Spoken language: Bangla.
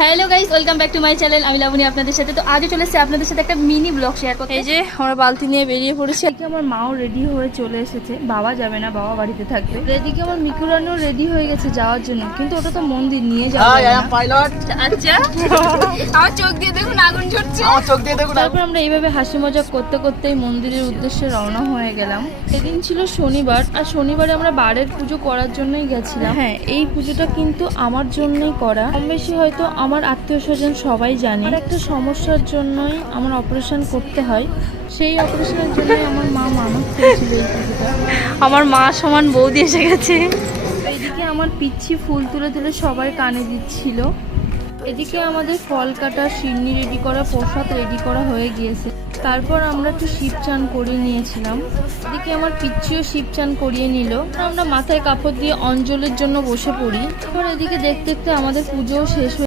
Hello guys, welcome back to my channel. আমি লাবণী আপনাদের সাথে। তো আজও চলে এসেছে আপনাদের সাথে একটা মিনি ব্লগ শেয়ার করতে। এই যে আমরা বালতি নিয়ে বেরিয়ে পড়েছি। এদিকে আমার মাও রেডি হয়ে চলে এসেছে। বাবা যাবে না, বাবা বাড়িতে থাকবে। এদিকে আমার মিকুরানও রেডি হয়ে গেছে যাওয়ার জন্য, কিন্তু ওটা তো মন্দির নিয়ে যাবে না। আচ্ছা, আমার চোখ দিয়ে দেখুন আগুন ঝরছে। তারপর আমরা এইভাবে হাসি মজাক করতে করতেই মন্দিরের উদ্দেশ্যে রওনা হয়ে গেলাম। সেদিন ছিল শনিবার, আর শনিবারে আমরা বারের পুজো করার জন্যই গেছিলাম। হ্যাঁ, এই পুজোটা কিন্তু আমার জন্যই করা। কম বেশি হয়তো আমার আত্মীয় স্বজন সবাই জানে। আর একটা সমস্যার জন্যই আমার অপারেশন করতে হয়। সেই অপারেশনের জন্য আমার মা মানত করেছিল এই পুজোটা। আমার মা সমান বৌদি এসে গেছে। এদিকে আমার পিচ্ছি ফুল তুলে তুলে সবাই কানে দিচ্ছিল। এদিকে আমাদের ফল কাটা, সিন্নি রেডি করা, প্রসাদ রেডি করা হয়ে গিয়েছে। তারপর আমরা একটু শিব চান করিয়ে নিয়েছিলাম। এদিকে আমার পিচ্ছিও শিব চান করিয়ে নিল। আমরা মাথায় কাপড় দিয়ে অঞ্জলের জন্য বসে পড়ি। তারপর এদিকে দেখতে দেখতে আমাদের পুজোও শেষ হয়ে